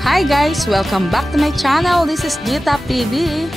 Hi guys! Welcome back to my channel. This is Dita TV.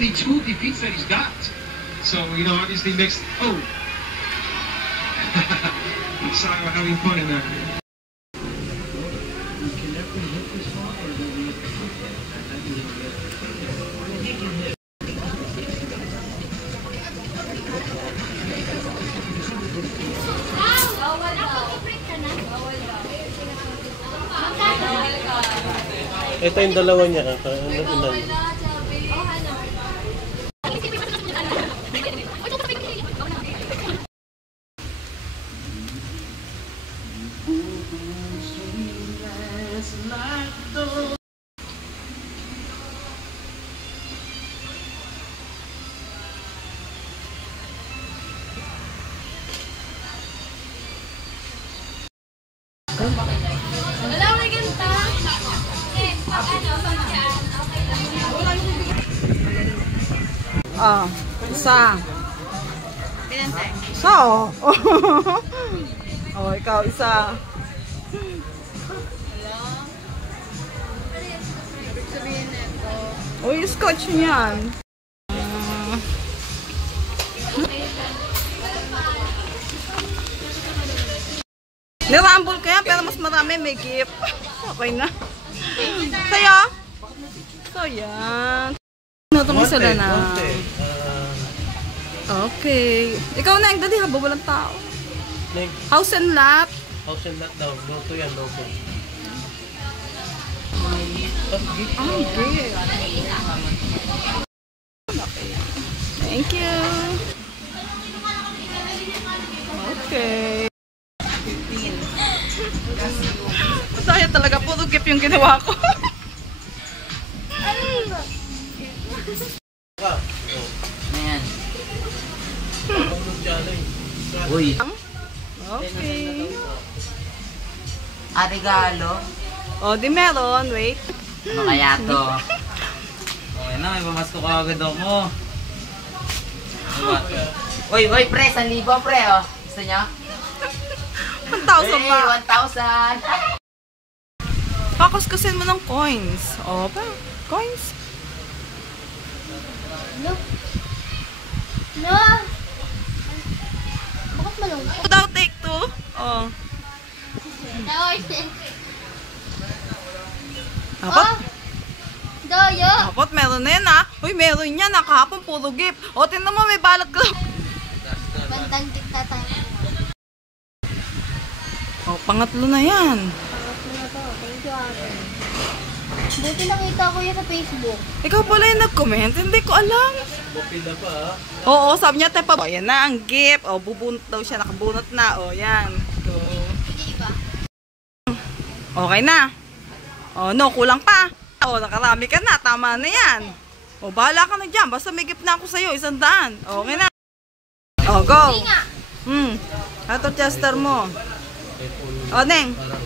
The two defeats that he's got. So, you know, obviously next... Oh! Sorry, we're having fun in there. Ito yung dalawa niya. Ilan? Ah, isa. Isa, oh. Oh, ikaw, isa. Uy, scotch niyan. Nirambol ko yan, pero mas marami may gift. Okay na. Sa'yo? So, yan. Natong isa na. Okay. Ikaw na, ang dali haba, walang tao. House and lot. House and lot daw. Loto yan, loto. Okay. Thank you. Okay. Masaya talaga, puro gift yung ginawa ko. Ayan. Uy. Okay. Regalo. Oh, di meron. Wait. Ano kaya to? Okay na, may pamasko ka agad ako. Uy, pre, 1,000 pre, oh. Gusto nyo? 1,000 ba? 1,000. Kakuskusin mo ng coins. O, pa? Coins? No. No. Bakit malungkot? Ito daw, take 2. O. Dapat, Doyo. dapat meron na yan, ha? Uy, meron yan, ha? Kahapon puro gift. O, tingnan mo, may balat ka. Bantang tikta tayo. O, pangatlo na yan. Thank you, ate. Buti nakita ko yan sa Facebook. Ikaw pala yung nag-comment. Hindi ko alam. Pupila pa ah. Oo, sabi niya, tepa. O, yan na ang gift. O, bubunot daw siya. Nakabunot na. O, yan. Go. Hindi ba? Okay na. O, no, kulang pa. O, nakarami ka na. Tama na yan. O, bahala ka na dyan. Basta may gift na ako sa'yo. 100. Okay na. O, go. Hindi nga. Ato tester mo. O, Neng. Parang,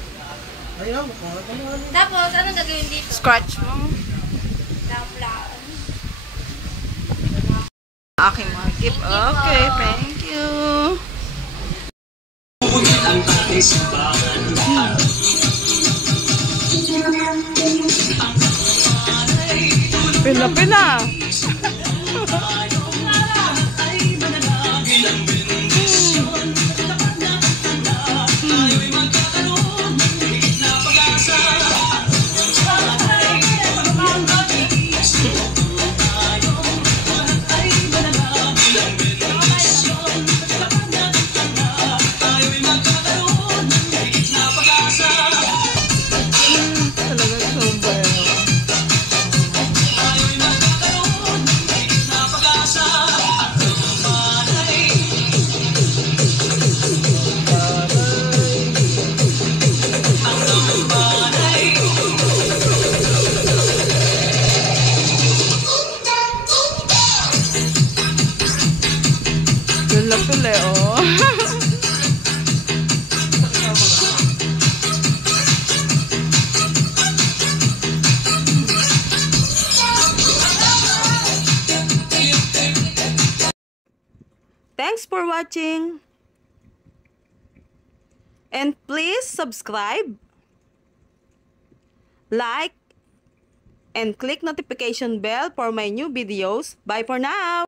ayaw, mukha ka na. Tapos, anong gagawin dito? Scratch mo. Aking mga gift. Okay, thank you. Pila-pila. Talagang sober. Pila-pila, oh. Thanks for watching. And please subscribe, like, and click notification bell for my new videos. Bye for now.